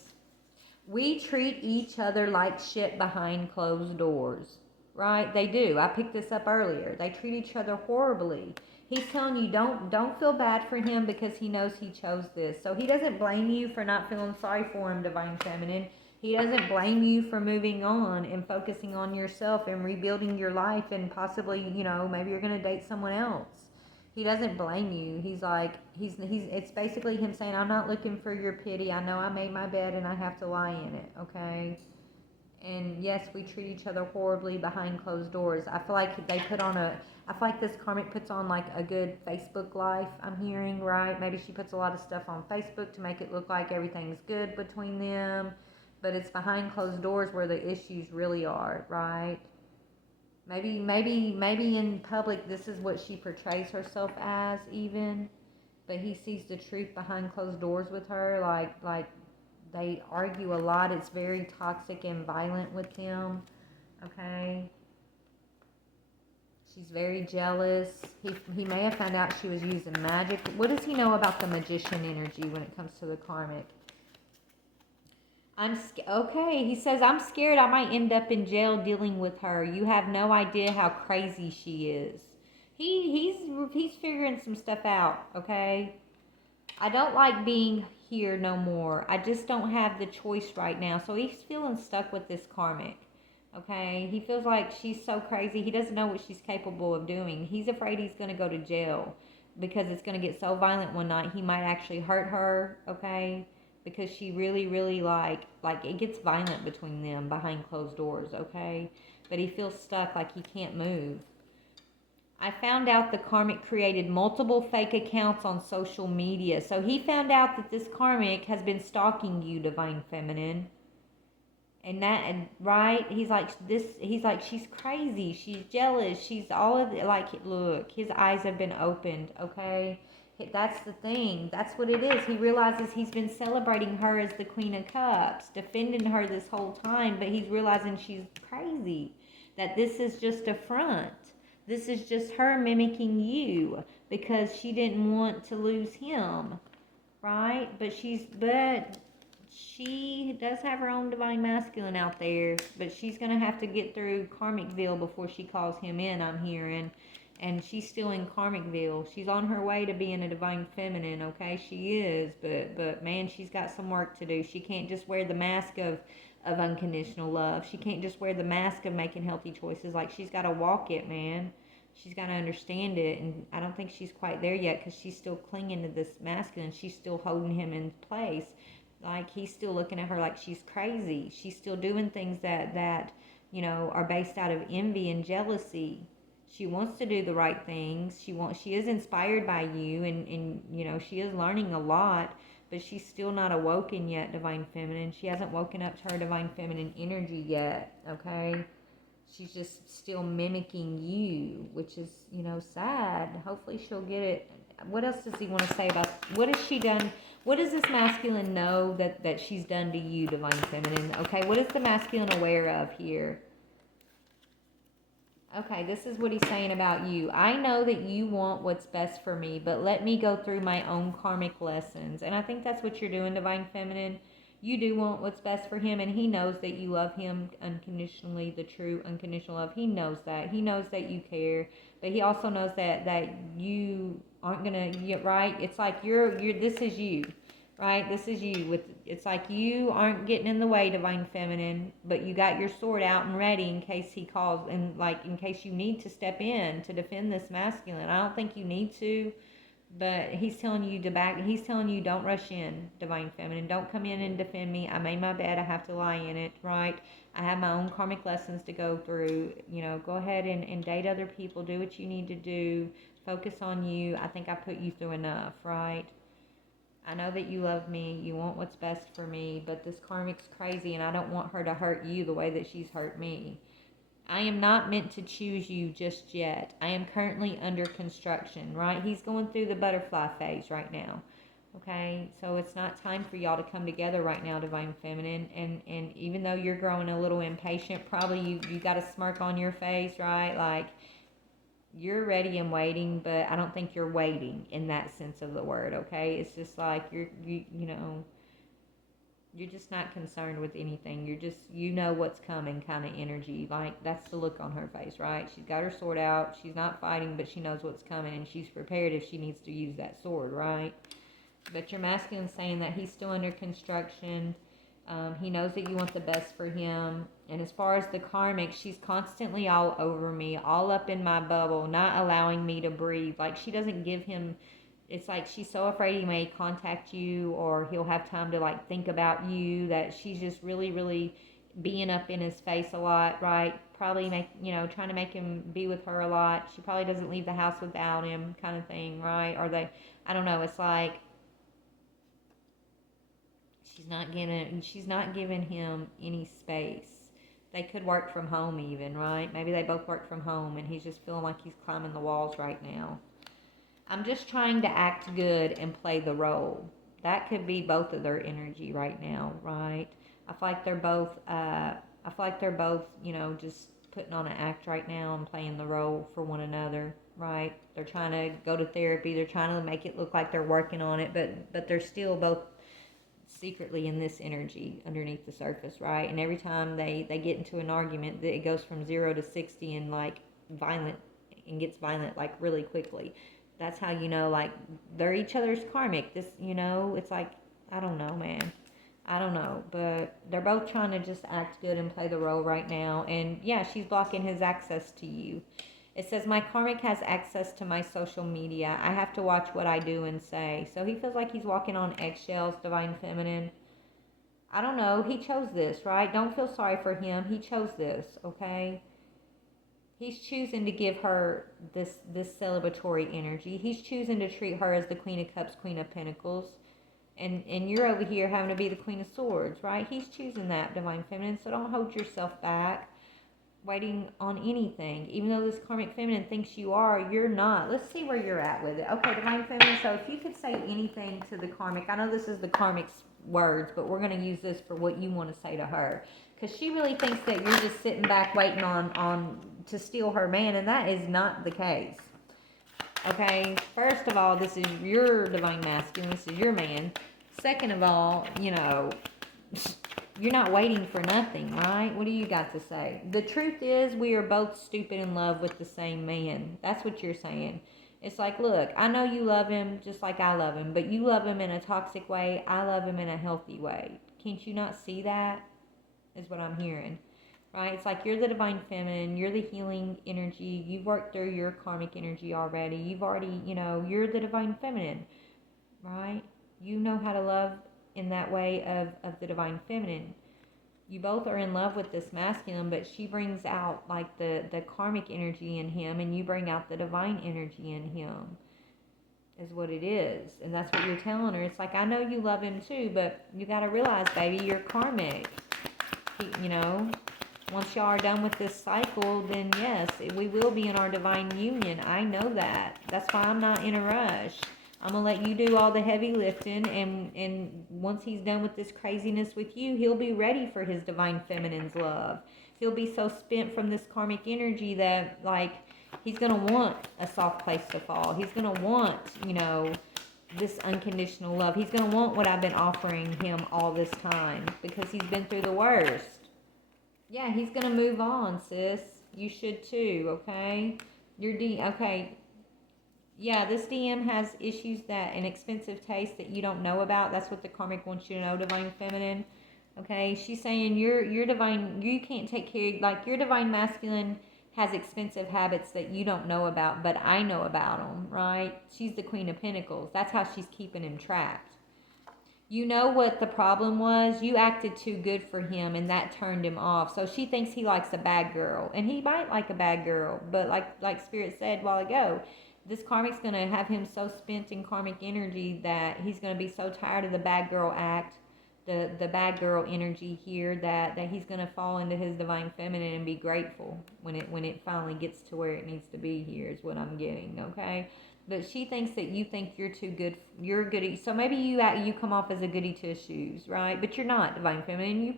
We treat each other like shit behind closed doors, right? They do. I picked this up earlier. They treat each other horribly. He's telling you don't feel bad for him because he knows he chose this. So he doesn't blame you for not feeling sorry for him, Divine Feminine. He doesn't blame you for moving on and focusing on yourself and rebuilding your life, and possibly, maybe you're going to date someone else. He doesn't blame you. He's like, it's basically him saying, I'm not looking for your pity. I know I made my bed and I have to lie in it, okay? And yes, we treat each other horribly behind closed doors. I feel like I feel like this karmic puts on like a good Facebook life, I'm hearing, right? Maybe she puts a lot of stuff on Facebook to make it look like everything's good between them. But it's behind closed doors where the issues really are, right? Maybe in public this is what she portrays herself as even, but he sees the truth behind closed doors with her, like They argue a lot. It's very toxic and violent with them. Okay. She's very jealous. He may have found out she was using magic. What does he know about the magician energy when it comes to the karmic? Okay, he says, I'm scared I might end up in jail dealing with her. You have no idea how crazy she is. He's figuring some stuff out, okay? I don't like being here no more. I just don't have the choice right now. So he's feeling stuck with this karmic. Okay? He feels like she's so crazy. He doesn't know what she's capable of doing. He's afraid he's going to go to jail because it's going to get so violent one night he might actually hurt her, okay? Because she really, really like it gets violent between them behind closed doors, okay? But he feels stuck, like he can't move. I found out the karmic created multiple fake accounts on social media. So he found out that this karmic has been stalking you, Divine Feminine. And right? He's like, she's crazy. She's jealous. She's all of it. Like, look, his eyes have been opened, okay? That's the thing. That's what it is. He realizes he's been celebrating her as the Queen of Cups, defending her this whole time, but he's realizing she's crazy. That this is just a front. This is just her mimicking you because she didn't want to lose him, right? But she does have her own divine masculine out there, but she's going to have to get through Karmicville before she calls him in, I'm hearing. And she's still in Karmicville. She's on her way to being a divine feminine, okay? She is, but man, she's got some work to do. She can't just wear the mask of unconditional love. She can't just wear the mask of making healthy choices. Like, she's got to walk it, man. She's got to understand it, and I don't think she's quite there yet because she's still clinging to this masculine. She's still holding him in place. Like, he's still looking at her like she's crazy. She's still doing things that you know, are based out of envy and jealousy. She wants to do the right things. She is inspired by you, and you know, she is learning a lot, but she's still not awoken yet, Divine Feminine. She hasn't woken up to her Divine Feminine energy yet, okay? She's just still mimicking you, which is, you know, sad. Hopefully she'll get it. What else does he want to say about, what has she done? What does this masculine know that she's done to you, Divine Feminine? Okay, what is the masculine aware of here? Okay, this is what he's saying about you. I know that you want what's best for me, but let me go through my own karmic lessons. And I think that's what you're doing, Divine Feminine. You do want what's best for him, and he knows that you love him unconditionally, the true unconditional love. He knows that. He knows that you care, but he also knows that you aren't gonna get right. It's like you're this is you. Right? This is you. It's like you aren't getting in the way, Divine Feminine, but you got your sword out and ready in case he calls, and like in case you need to step in to defend this masculine. I don't think you need to, but he's telling you to back. He's telling you, don't rush in, Divine Feminine. Don't come in and defend me. I made my bed. I have to lie in it, right? I have my own karmic lessons to go through. You know, go ahead and date other people. Do what you need to do. Focus on you. I think I put you through enough, right? I know that you love me, you want what's best for me, but this karmic's crazy and I don't want her to hurt you the way that she's hurt me. I am not meant to choose you just yet. I am currently under construction, right? He's going through the butterfly phase right now, okay? So it's not time for y'all to come together right now, Divine Feminine. And even though you're growing a little impatient, probably you got a smirk on your face, right? Like, you're ready and waiting, but I don't think you're waiting in that sense of the word, okay? It's just like you know, you're just not concerned with anything. You're just, you know what's coming kind of energy. Like, that's the look on her face, right? She's got her sword out. She's not fighting, but she knows what's coming, and she's prepared if she needs to use that sword, right? But your masculine's saying that he's still under construction. He knows that you want the best for him. And as far as the karmic, she's constantly all over me, all up in my bubble, not allowing me to breathe. Like, she doesn't give him, it's like she's so afraid he may contact you or he'll have time to like think about you, that she's just really, really being up in his face a lot, right? Probably trying to make him be with her a lot. She probably doesn't leave the house without him, kind of thing, right? Or I don't know, it's like she's not giving him any space. They could work from home even, right? Maybe they both work from home and he's just feeling like he's climbing the walls right now. I'm just trying to act good and play the role. That could be both of their energy right now, right? I feel like they're both, just putting on an act right now and playing the role for one another, right? They're trying to go to therapy. They're trying to make it look like they're working on it, but they're still both secretly in this energy underneath the surface, right? And every time they get into an argument, it goes from 0 to 60 and like violent, and gets violent like really quickly. That's how you know, like, they're each other's karmic. This, it's like, I don't know, man. I don't know, but they're both trying to just act good and play the role right now. And yeah, she's blocking his access to you. It says, my karmic has access to my social media. I have to watch what I do and say. So he feels like he's walking on eggshells, divine feminine. I don't know. He chose this, right? Don't feel sorry for him. He chose this, okay? He's choosing to give her this celebratory energy. He's choosing to treat her as the Queen of Cups, Queen of Pentacles. And you're over here having to be the Queen of Swords, right? He's choosing that, divine feminine. So don't hold yourself back waiting on anything. Even though this karmic feminine thinks you are, you're not. Let's see where you're at with it. Okay, divine feminine. So if you could say anything to the karmic, I know this is the karmic's words, but we're going to use this for what you want to say to her, because she really thinks that you're just sitting back waiting on to steal her man, and that is not the case. Okay, first of all, this is your divine masculine. This is your man. Second of all, you're not waiting for nothing, right? What do you got to say? The truth is, we are both stupid in love with the same man. That's what you're saying. It's like, look, I know you love him just like I love him, but you love him in a toxic way. I love him in a healthy way. Can't you not see that? Is what I'm hearing. Right? It's like you're the divine feminine, you're the healing energy, you've worked through your karmic energy already, you've already, you're the divine feminine, right? You know how to love in that way of the divine feminine. You both are in love with this masculine, but she brings out like the karmic energy in him, and you bring out the divine energy in him, is what it is. And that's what you're telling her. It's like, I know you love him too, but you got to realize, baby, you're karmic. Once y'all are done with this cycle, then yes, we will be in our divine union. I know that. That's why I'm not in a rush. I'm going to let you do all the heavy lifting, and once he's done with this craziness with you, he'll be ready for his divine feminine's love. He'll be so spent from this karmic energy that, like, he's going to want a soft place to fall. He's going to want, this unconditional love. He's going to want what I've been offering him all this time, because he's been through the worst. Yeah, he's going to move on, sis. You should too, okay? Okay. Yeah, this DM has issues and expensive taste that you don't know about. That's what the karmic wants you to know, divine feminine. Okay, she's saying you're divine, you can't take care, like, your divine masculine has expensive habits that you don't know about, but I know about them, right? She's the Queen of Pentacles. That's how she's keeping him trapped. You know what the problem was? You acted too good for him, and that turned him off. So she thinks he likes a bad girl, and he might like a bad girl, but like Spirit said a while ago, this karmic's going to have him so spent in karmic energy that he's going to be so tired of the bad girl act, the bad girl energy here, that he's going to fall into his divine feminine and be grateful when it finally gets to where it needs to be here, is what I'm getting, okay? But she thinks that you think you're too good. You're a goody. So maybe you come off as a goody two shoes, right? But you're not, divine feminine. You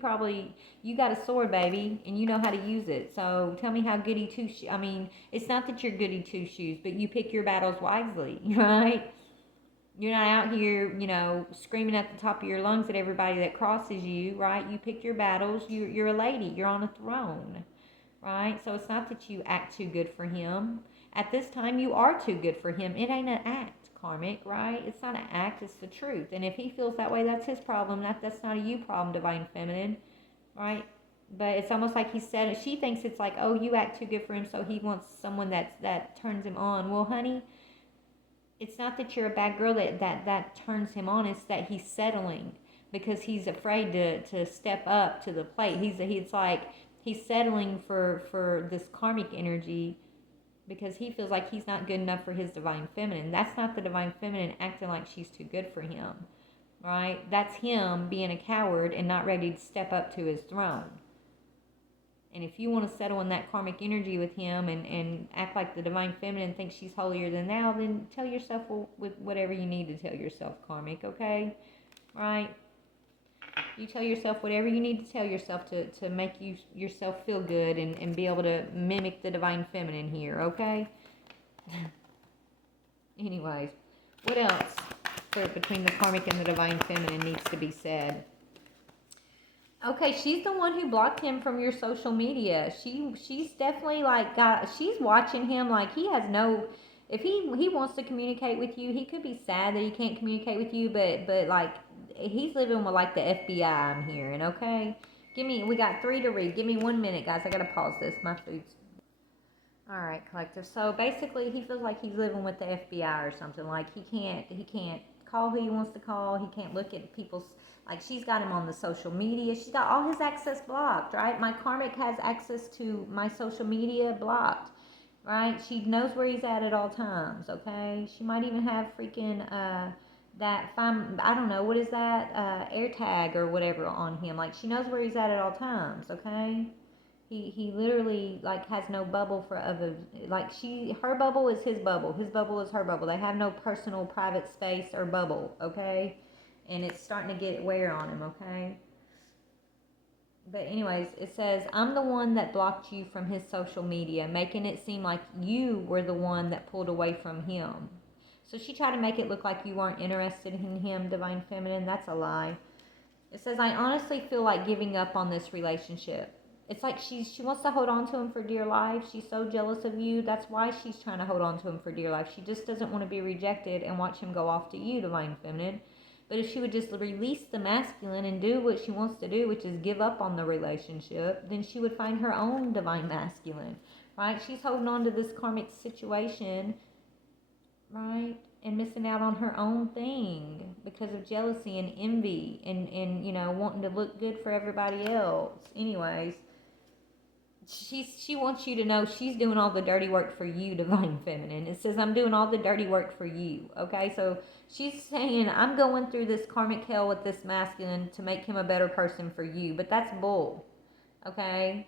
got a sword, baby, and you know how to use it. So tell me how goody two shoes. I mean, it's not that you're goody two shoes, but you pick your battles wisely, right? You're not out here, screaming at the top of your lungs at everybody that crosses you, right? You pick your battles. You're a lady. You're on a throne, right? So it's not that you act too good for him. At this time, you are too good for him. It ain't an act, karmic, right? It's not an act, it's the truth. And if he feels that way, that's his problem. That's not a you problem, divine feminine, right? But it's almost like he said, she thinks it's like, oh, you act too good for him, so he wants someone that turns him on. Well, honey, it's not that you're a bad girl that turns him on. It's that he's settling because he's afraid to step up to the plate. He's settling for this karmic energy, because he feels like he's not good enough for his divine feminine. That's not the divine feminine acting like she's too good for him, right? That's him being a coward and not ready to step up to his throne. And if you want to settle in that karmic energy with him and act like the divine feminine thinks she's holier than thou, then tell yourself with whatever you need to tell yourself, karmic, okay? right? You tell yourself whatever you need to tell yourself to make yourself feel good and be able to mimic the divine feminine here, okay? Anyways, what else for between the karmic and the divine feminine needs to be said? Okay, she's the one who blocked him from your social media. She's definitely like she's watching him like he has no, if he wants to communicate with you, he could be sad that he can't communicate with you, but like he's living with like the FBI, I'm hearing, okay? We got 3 to read. Give me 1 minute, guys. I got to pause this. My food's all right, collective. So basically, he feels like he's living with the FBI or something. Like he can't call who he wants to call. He can't look at people's, like she's got him on the social media. She's got all his access blocked, right? My karmic has access to my social media blocked, right? She knows where he's at all times. Okay, she might even have freaking that find, I don't know what is that air tag or whatever on him. Like she knows where he's at all times. Okay. He literally like has no bubble for other, like her bubble is his bubble is her bubble. They have no personal private space or bubble, okay? And it's starting to get wear on him, okay? But anyways, it says, I'm the one that blocked you from his social media, making it seem like you were the one that pulled away from him. So she tried to make it look like you weren't interested in him, divine feminine. That's a lie. It says, I honestly feel like giving up on this relationship. It's like she wants to hold on to him for dear life. She's so jealous of you. That's why she's trying to hold on to him for dear life. She just doesn't want to be rejected and watch him go off to you, divine feminine. But if she would just release the masculine and do what she wants to do, which is give up on the relationship, then she would find her own divine masculine, right? She's holding on to this karmic situation, right? And missing out on her own thing because of jealousy and envy and you know, wanting to look good for everybody else. Anyways, she wants you to know she's doing all the dirty work for you, divine feminine. It says, I'm doing all the dirty work for you. Okay, so she's saying, I'm going through this karmic hell with this masculine to make him a better person for you. But that's bull. Okay,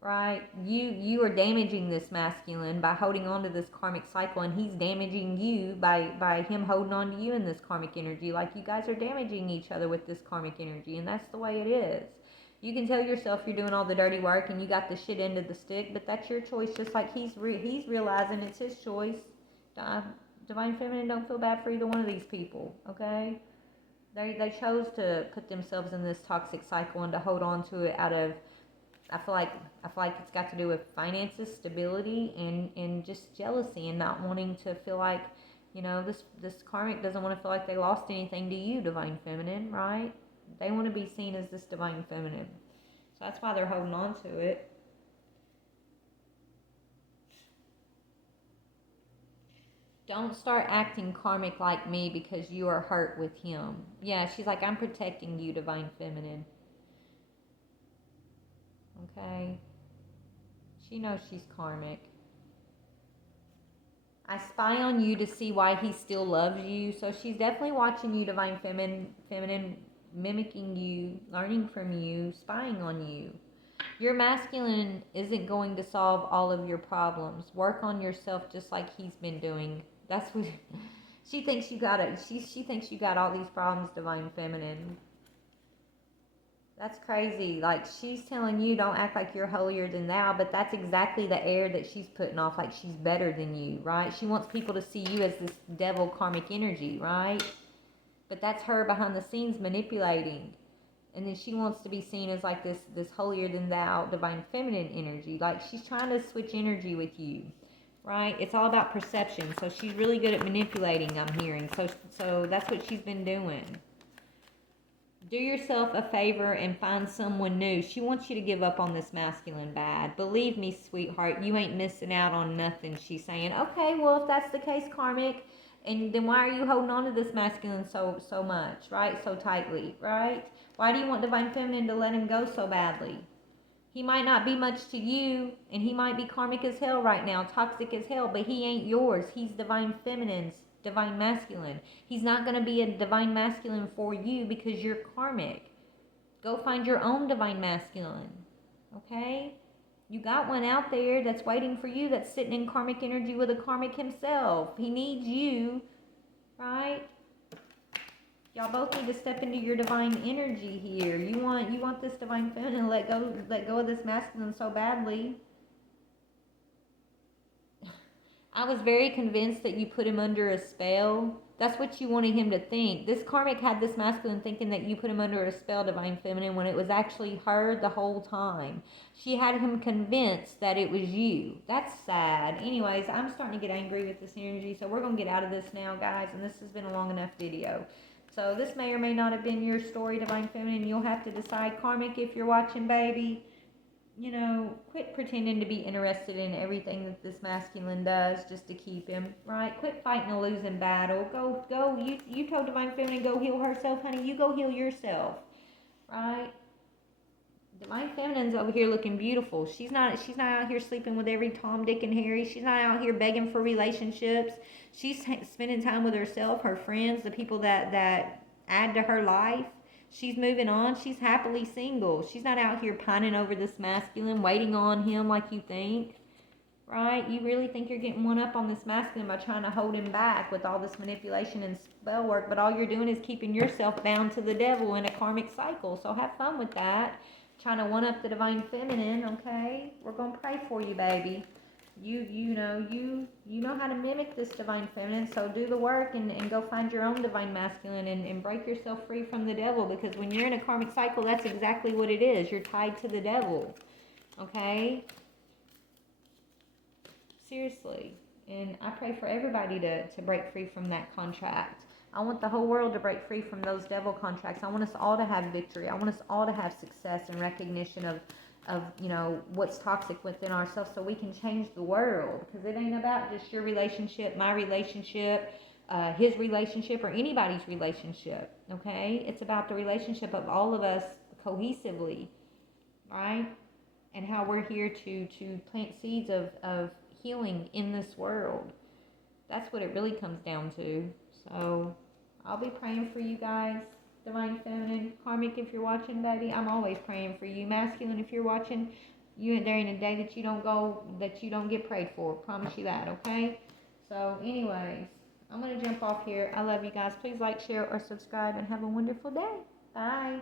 right? You are damaging this masculine by holding on to this karmic cycle, and he's damaging you by him holding on to you in this karmic energy. Like you guys are damaging each other with this karmic energy, and that's the way it is. You can tell yourself you're doing all the dirty work and you got the shit end of the stick, but that's your choice. Just like he's realizing it's his choice. Divine feminine, don't feel bad for either one of these people. Okay, they chose to put themselves in this toxic cycle and to hold on to it out of. I feel like it's got to do with finances, stability, and just jealousy and not wanting to feel like, you know, this karmic doesn't want to feel like they lost anything to you, divine feminine, right? They want to be seen as this divine feminine. So that's why they're holding on to it. Don't start acting karmic like me because you are hurt with him. Yeah, she's like, I'm protecting you, divine feminine. Okay? She knows she's karmic. I spy on you to see why he still loves you. So she's definitely watching you, divine feminine, mimicking you, learning from you, spying on you. Your masculine isn't going to solve all of your problems. Work on yourself just like he's been doing. That's what she thinks you got it. She thinks you got all these problems, divine feminine. That's crazy. Like she's telling you don't act like you're holier than thou, but that's exactly the air that she's putting off, like she's better than you, right? She wants people to see you as this devil karmic energy, right? But that's her behind the scenes manipulating. And then she wants to be seen as like this holier than thou divine feminine energy. Like she's trying to switch energy with you, right? It's all about perception. So she's really good at manipulating, I'm hearing. So that's what she's been doing. Do yourself a favor and find someone new. She wants you to give up on this masculine bad. Believe me, sweetheart, you ain't missing out on nothing. She's saying, okay, well, if that's the case, karmic, and then why are you holding on to this masculine so much, right? So tightly, right? Why do you want divine feminine to let him go so badly? He might not be much to you, and he might be karmic as hell right now, toxic as hell, but he ain't yours. He's divine feminine's divine masculine. He's not going to be a divine masculine for you because you're karmic. Go find your own divine masculine. Okay? You got one out there that's waiting for you, that's sitting in karmic energy with a karmic himself. He needs you, right? Y'all both need to step into your divine energy here. You want this divine feminine to let go of this masculine so badly. I was very convinced that you put him under a spell. That's what you wanted him to think. This karmic had this masculine thinking that you put him under a spell, divine feminine, when it was actually her the whole time. She had him convinced that it was you. That's sad. Anyways, I'm starting to get angry with this energy, so we're going to get out of this now, guys, and this has been a long enough video. So this may or may not have been your story, divine feminine. You'll have to decide. Karmic, if you're watching, baby, you know, quit pretending to be interested in everything that this masculine does just to keep him, right? Quit fighting a losing battle. Go. You told divine feminine go heal herself, honey. You go heal yourself, right? Divine feminine's over here looking beautiful. She's not out here sleeping with every Tom, Dick, and Harry. She's not out here begging for relationships. She's spending time with herself, her friends, the people that add to her life. She's moving on. She's happily single. She's not out here pining over this masculine, waiting on him like you think, right? You really think you're getting one up on this masculine by trying to hold him back with all this manipulation and spell work, but all you're doing is keeping yourself bound to the devil in a karmic cycle. So have fun with that. Trying to one up the divine feminine, okay? We're going to pray for you, baby. You know how to mimic this divine feminine, so do the work and go find your own divine masculine and break yourself free from the devil, because when you're in a karmic cycle, that's exactly what it is. You're tied to the devil, okay? Seriously. And I pray for everybody to break free from that contract. I want the whole world to break free from those devil contracts. I want us all to have victory. I want us all to have success and recognition of you know, what's toxic within ourselves, so we can change the world. Because it ain't about just your relationship, my relationship, his relationship, or anybody's relationship, okay? It's about the relationship of all of us cohesively, right? And how we're here to plant seeds of healing in this world. That's what it really comes down to. So I'll be praying for you guys. Divine feminine, karmic, if you're watching, baby, I'm always praying for you. Masculine, if you're watching, there ain't a day that you don't get prayed for. Promise you that, okay? So anyways, I'm gonna jump off here. I love you guys. Please like, share, or subscribe, and have a wonderful day. Bye.